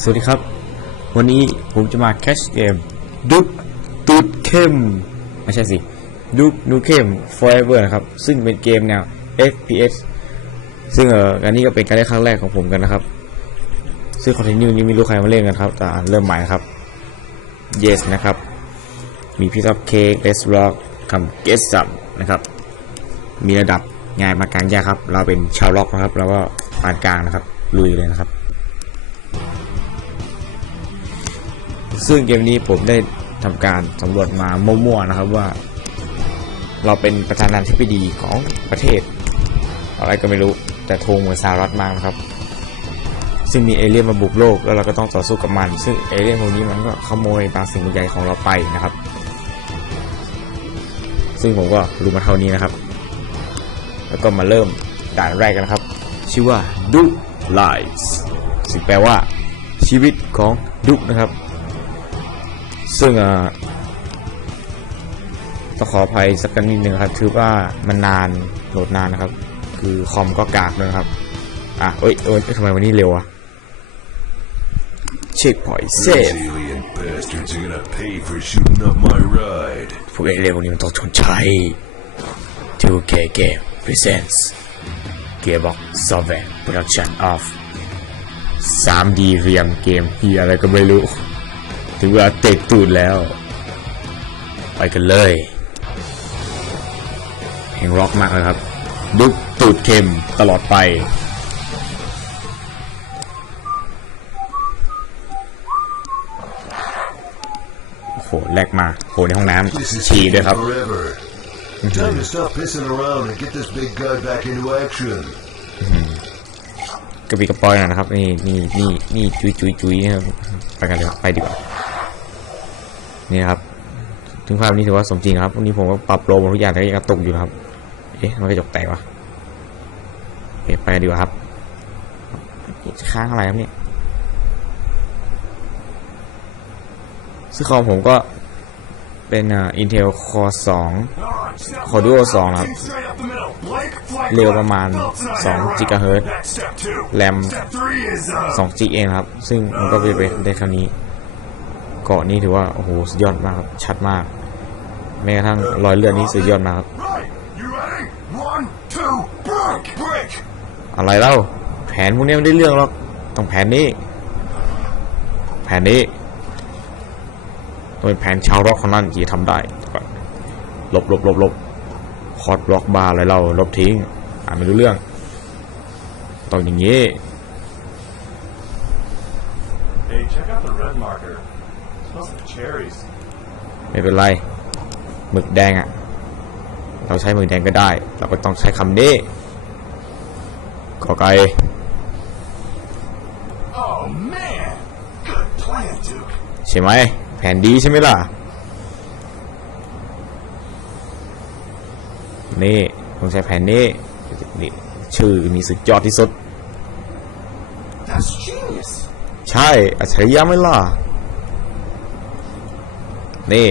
สวัสดีครับ วันนี้ผมจะมาแคชเกมดุกตูดเข้มไม่ใช่สิดุกนูเข้ม forever นะครับ ซึ่งเป็นเกมแนว FPS ซึ่งเอออันนี้ก็เป็นการเล่นครั้งแรกของผมกันนะครับ ซึ่งคอนเทนต์นี้ไม่รู้ใครมาเล่นกันครับ แต่เริ่มใหม่ครับ yes นะครับ มีพิซซ่าเค้กเลสบล็อกคำเกสซัมนะครับ มีระดับง่ายมากกลางยากครับ เราเป็นชาวล็อกนะครับ แล้วก็ปานกลางนะครับ ลุยเลยนะครับ ซึ่งเกมนี้ผมได้ทำการสำรวจมามั่วๆนะครับว่า เราเป็นประธานาธิบดีของประเทศ อะไรก็ไม่รู้แต่ทงเหมือนสหรัฐมากนะครับ ซึ่งมีเอเลี่ยนมาบุกโลกแล้วเราก็ต้องต่อสู้กับมัน ซึ่งเอเลี่ยนพวกนี้มันก็ขโมยบางสิ่งบางอย่างของเราไปนะครับ ซึ่งผมก็รู้มาเท่านี้นะครับ แล้วก็มาเริ่มด่านแรกกันนะครับ ชื่อว่า d u Lives ซึ่งแปลว่าชีวิตของดุนะครับ ซึ่งอ่าต้องขออภัยสักกันนิดนึงครับ ถือว่ามันนานโหลดนานนะครับ คือคอมก็กากด้วยนะครับ อะเอ้ยเอ้ยทำไมวันนี้เร็วอะเช็คพอยต์เซ These ฟ alien bastards are gonna pay for shooting up my ride. พวกเอเลี่ยนพวกนี้มันต้องชดใช้ 2K Game Presents Gearbox Software Production of 3D เรียมเกมที่อะไรก็ไม่รู้ ถึงเวลาเตะตูดแล้ว ไปกันเลยเพลงร็อกมากเลยครับ ดุกตูดเข็มตลอดไปโอ้โหแลกมาโหในห้องน้ำฉี่ด้วยครับ Time to stop pissing around and get this big guy back into action. กระปิกระปอยหน่อยนะครับ นี่นี่นี่นี่จุยจุยจุยนะครับไปกันเลยครับไปดีกว่า นี่ครับ ถึงภาพนี้ถือว่าสมจริงครับวันนี้ผมก็ปรับโลมทุกอย่างแต่ยังกระตุกอยู่ครับ เอ๊ะมันกระจกแตกวะโอเไปดีกว่าครับ ค้างอะไรครับเนี่ยซึ่งคอมผมก็เป็นอ่า Intel Core 2 Core Duo 2ครับ เร็วประมาณ2 GHz แรม2 g เองครับ ซึ่งมันก็ไปได้คราวนี้ เกาะนี้ถือว่าโอ้โหสุดยอดมากครับชัดมาก แม้กระทั่งรอยเลือดนี้สุดยอดมากครับอะไรเล่าแผนพวกนี้ไม่ได้เรื่องหรอกต้องแผนนี้ แผนนี้ต้องเป็นแผนชาวร็อกคนนั้นที่จทำได้หลบหลบหลบหลบคอร์ดร็อกบาร์อะไรเราลบทิ้งอ่านไม่รู้เรื่องต้องอย่างนี้ Hey, check out the red marker. Smells like cherries. ไม่เป็นไรหมึกแดงอะ่ะเราใช้หมึกแดงก็ได้ เราก็ต้องใช้คำนี้กอไก่ Oh man! Good plan, Duke. ใช่ไหมแผนดีใช่ไหมล่ะ นี่ต้องใช้แผนนี้นี่ชื่อมีสุดยอดที่สุด That's genius. ใช่อัจฉริยะไหมล่ะ นี่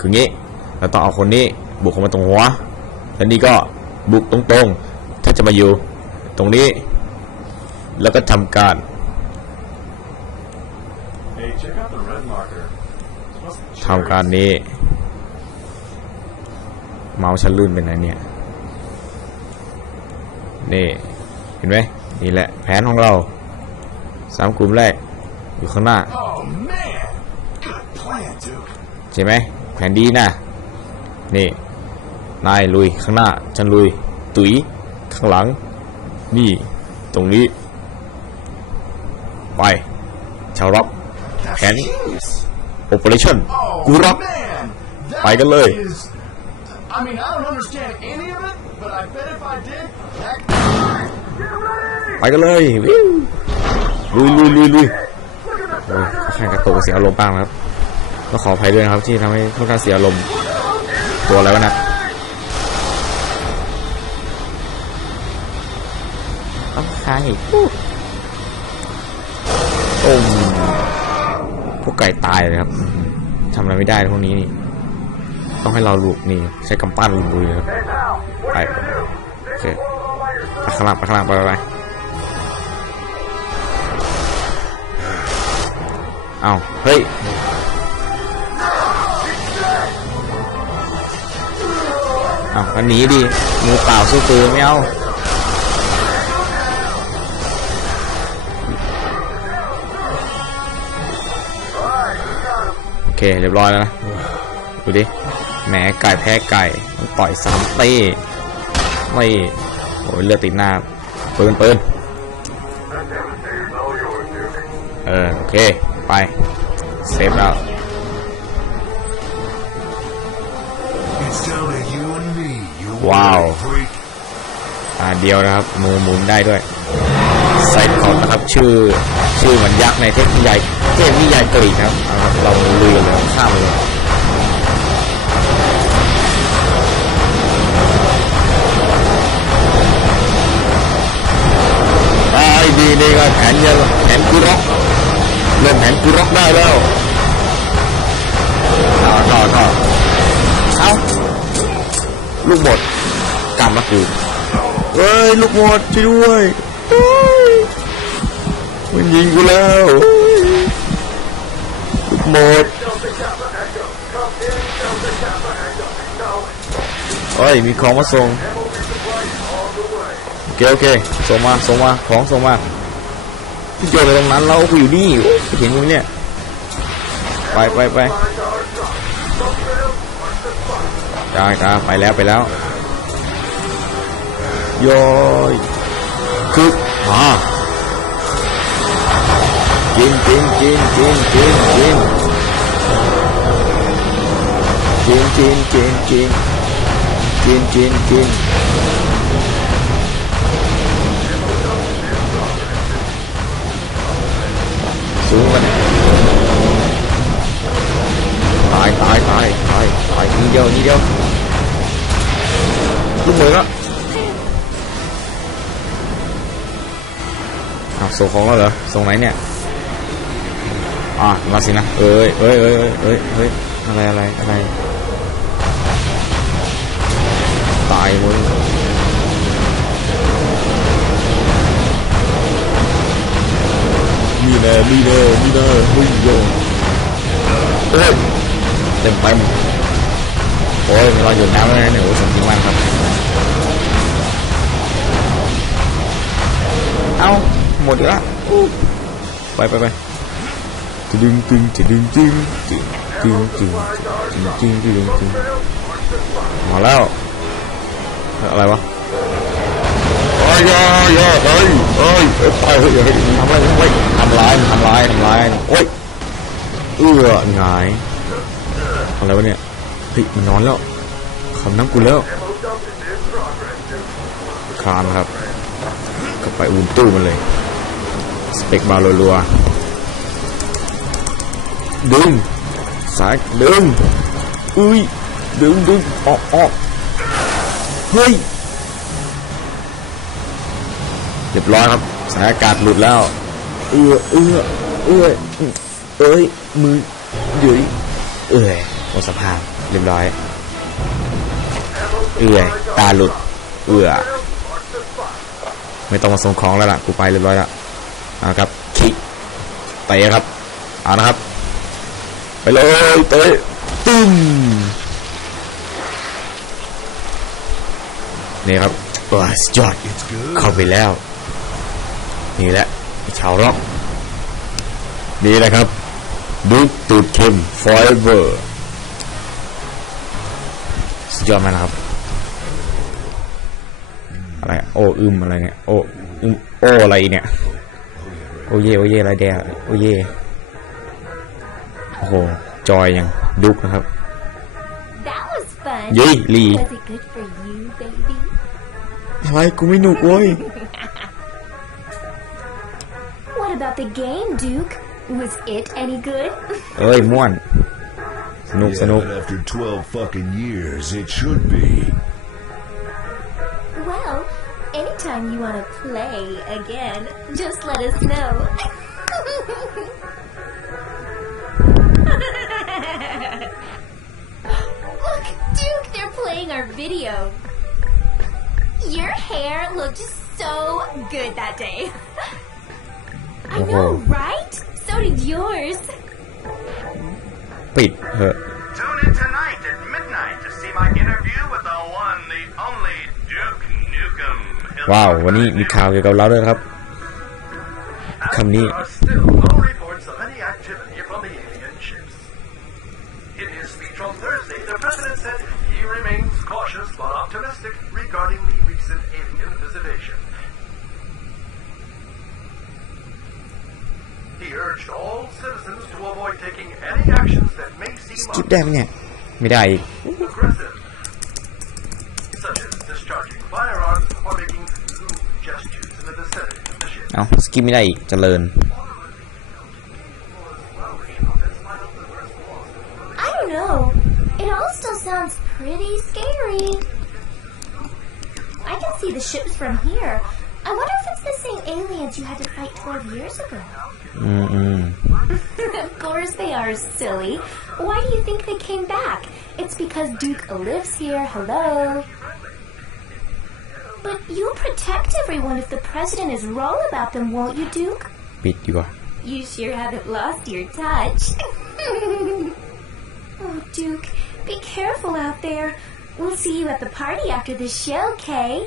คืองี้เราต้องเอาคนนี้บุกเข้ามาตรงหัวแล้วนี่ก็บุกตรงๆ ถ้าจะมาอยู่ตรงนี้ แล้วก็ทำการ Hey, check out the red marker. smells like ทำการนี้ เมาส์ฉันลื่นเป็นไงเนี่ย นี่ เห็นไหมนี่แหละแผนของเราสามกลุ่มแรกอยู่ข้างหน้า ใช่ไหมแผนดีนะนี่นายลุยข้างหน้าฉันลุย ตุ๋ยข้างหลัง นี่ตรงนี้ ไปชาวร็อก That's Can- genius. Operation Oh กูร็อก man! That ไปกันเลย is- I mean, I don't understand any of it, but I bet if I did, heck. Get ready! ไปกันเลยวิวลุยลุยลุยลุยโอ้ยค่อนข้างกระตุกเสียอารมณ์บ้างนะครับ ก็ขออภัยด้วยนะครับ ที่ทำให้ค่อนข้างเสียอารมณ์ตัวอะไรวนะต้องค้างอีกโอ้มพวกไก่ตายเลยครับทำอะไรไม่ได้พวกนี้นี่ ต้องให้เราลูกนี่ ใช้กำปั้นลุยเลยครับไปโอเคข้างล่างไปข้างล่างไปไปไปอ้าเฮ้ย อ้าวมันหนีดิมือเปล่าสู้ปืนไม่เอาโอเคเรียบร้อยแล้วนะดูดิแหมไก่แพ้ไก่ต้องต่อยสามตีไม่โอ้ยเลือดติดหน้าปืนปืนเออโอเค ไป เซฟแล้ว you Wow. weird freak. อ่าเดียวนะครับ มือหมุนได้ด้วยไซคอนนะครับ ชื่อชื่อเหมือนยักษ์ในเทพนิยายเทพนิยายกรีกนะครับเอาละครับเราลุยเลยข้ามเลยไอ้ดีนี่ก็แผนยอะแผนกูร็อกเริ่มแผนกูร็อกได้แล้วต่อต่อต่อเอ้าลูกบด กำละกูเฮ้ยลูกบดช่วยด้วยมันยิงกูแล้วลูกบดเฮ้ยมีของมาส่งโอเคโอเคส่งมาส่งมาของส่งมาพี่โยนไปตรงนั้นแล้วกูอยู่นี่เห็นมึงเนี่ยไปไปไปจ้าจ้าไปแล้วไปแล้ว โยยคือมากินกินกินกินกินกินกินกินกินกินกินกิ อ้าวส่งของแล้วเหรอ ส่งไหนเนี่ย อะมาสินะ เอ้ยเอ้ยเอ้ยเอ้ยเอ้ยอะไรอะไรอะไร ตายมึงมีแน่มีแน่มีแน่เฮ้ยโยเอ้เต็มเต็มโอ้ยมีรอยหยดน้ำแล้วนะเนี่ยโอ้สมจริงมากครับ เอา หมดอีกแล้วอู้ไปไปไปจะดึงตึงจะดึงจึงจึงจึงจึงจึงจึงจึงจึงมาแล้วอะไรวะโอ้ยยอยอเฮ้ยเฮ้ยเอ้ยไปเฮ้ยเฮ้ยทำอะไรเฮ้ยทำร้ายทำร้ายทำร้ายโอ้ยเอื้อหงายอะไรวะเนี่ยเฮ้ยมันนอนแล้วคำน้ำกูแล้วคลานครับก็ไปอุ่นตู้มันเลย สเปกบาร์รัวๆดึงสายดึงอุ้ยดึงดึงออกออกเฮ้ยเรียบร้อยครับสายอากาศหลุดแล้ว เอื้อเอื้อเอื้อเอ้ยมือเดี๋ยเอ้ยหมดสภาพเรียบร้อยเอื้อยตาหลุดเอื้อไม่ต้องมาส่งของแล้วล่ะกูไปเรียบร้อยแล้ว เอาครับคิกเตะครับเอานะครับ ไปเลยเตะตึ้มนี่ครับโอ้ยสุดยอดเข้าไปแล้ว นี่แหละชาวร็อกนี่แหละครับดูตูดเข้ม forever สุดยอดมากนะครับ อะไร โอ้อึมอะไรเนี่ย โอ้อึมโอ้อะไรเนี่ย โอเยโอเยอะไรแดงโอเยโอ้โห จอยยังดุกนะครับ That was fun. เย้ยลี Was it good for you, baby? อะไรกูไม่หนุกเว้ย What about the game, Duke? Was it any good? เอ้ยม่วน สนุก Yeah, สนุก but after 12 fucking years, it should be. You want to play again, just let us know. Look, Duke, they're playing our video. Your hair looked so good that day. I know, right? So did yours. Wait, uh... Tune in tonight ว้าว วันนี้มีข่าวเกี่ยวกับเราด้วยครับคำนี้ skip ไดงเนี่ย ไม่ได้อีก เอาสกิปไม่ได้อีกเจริญ I don't know. It all still sounds pretty scary. I can see the ships from here. I wonder if it's the same aliens you had to fight 12 years ago. อืมอืม of course they are, silly. Why do you think they came back? It's because Duke lives here, hello. correct everyone if the president is wrong about them, won't you, Duke? Beat you are. You sure haven't lost your touch. oh, Duke, be careful out there. We'll see you at the party after the show, Kay.